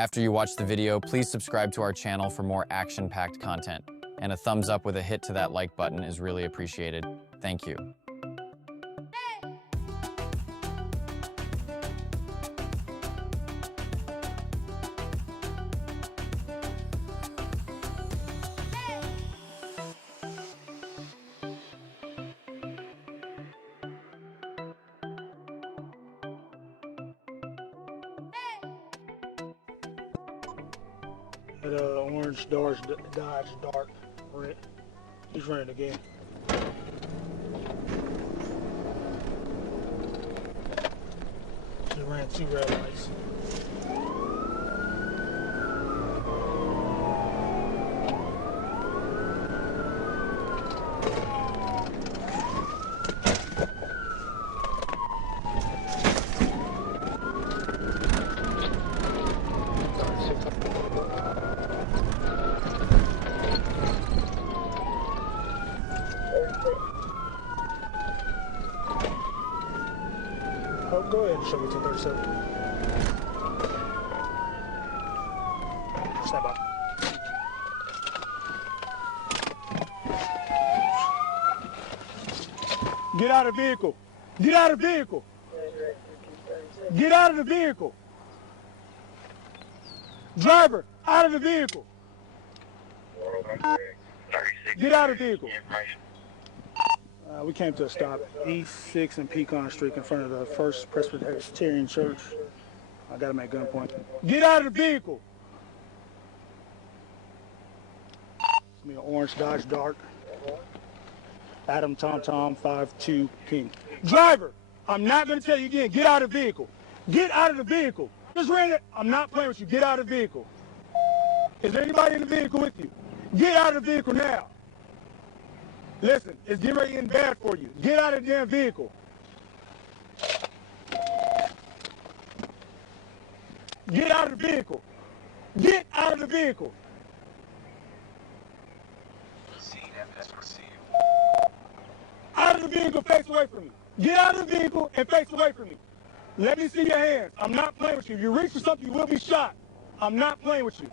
After you watch the video, please subscribe to our channel for more action-packed content. And a thumbs up with a hit to that like button is really appreciated. Thank you. That orange Dodge Dart red. He's running again. He ran 2 red lights. Oh, go ahead and show me 237. Stand by. Get out of the vehicle. Get out of the vehicle. Get out of the vehicle. Driver, out of the vehicle. Get out of the vehicle. We came to a stop, East 6th and Pecan Street in front of the First Presbyterian Church. I got him at gunpoint. Get out of the vehicle! It's me, an orange Dodge Dart. Adam Tom 52 King. Driver, I'm not going to tell you again, get out of the vehicle. Get out of the vehicle. Just ran it. I'm not playing with you. Get out of the vehicle. Is there anybody in the vehicle with you? Get out of the vehicle now. Listen, it's getting ready to get bad for you. Get out of the damn vehicle. Get out of the vehicle. Get out of the vehicle. Out of the vehicle, face away from me. Get out of the vehicle and face away from me. Let me see your hands. I'm not playing with you. If you reach for something, you will be shot. I'm not playing with you.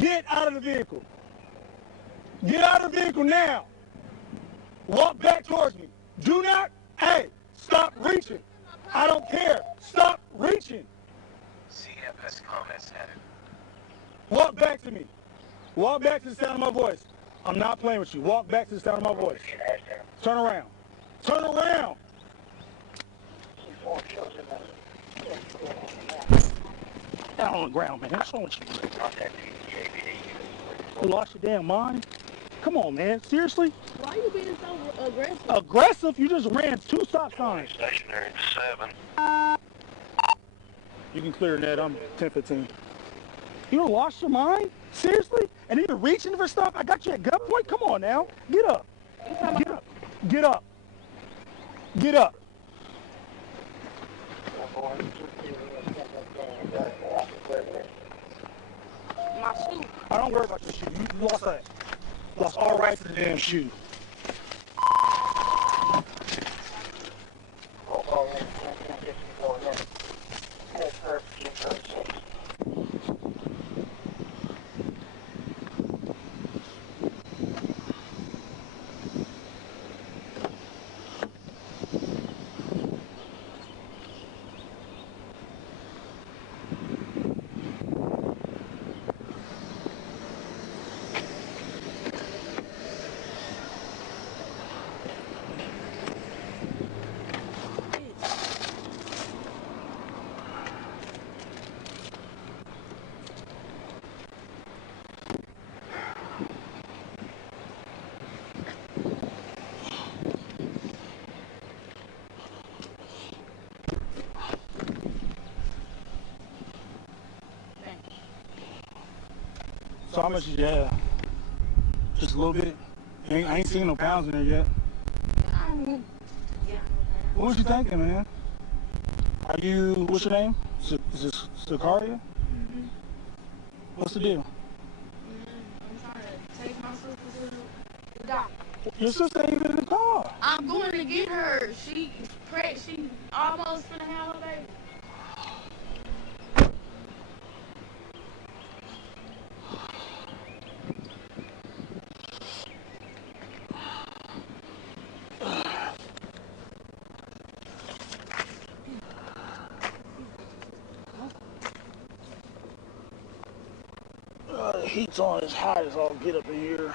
Get out of the vehicle. Get out of the vehicle now. Walk back towards me. Do not, hey, stop reaching. I don't care. Stop reaching. CFS comments added. Walk back to me. Walk back to the sound of my voice. I'm not playing with you. Walk back to the sound of my voice. Turn around. Turn around. Down on the ground, man. What's wrong with you? You lost your damn mind? Come on, man. Seriously? Why are you being so aggressive? Aggressive? You just ran 2 stop signs. Stationary 7. You can clear that. I'm 10-15. You done lost your mind? Seriously? And even reaching for stuff? I got you at gunpoint? Come on now. Get up. Get up. Get up. Get up. My shoe. I don't worry about your shoe. You lost that. Lost all rights to the damn shoe. So how much did you have? Just a little bit? I ain't seen no pounds in there yet. What was you thinking, man? Are you, what's your name? Is it Sicaria? Mm-hmm. What's the deal? I'm trying to take my sister to the doctor. Your sister ain't even in the car. I'm going to get her. She almost finna have her baby. heat's on as hot as I'll get up in here.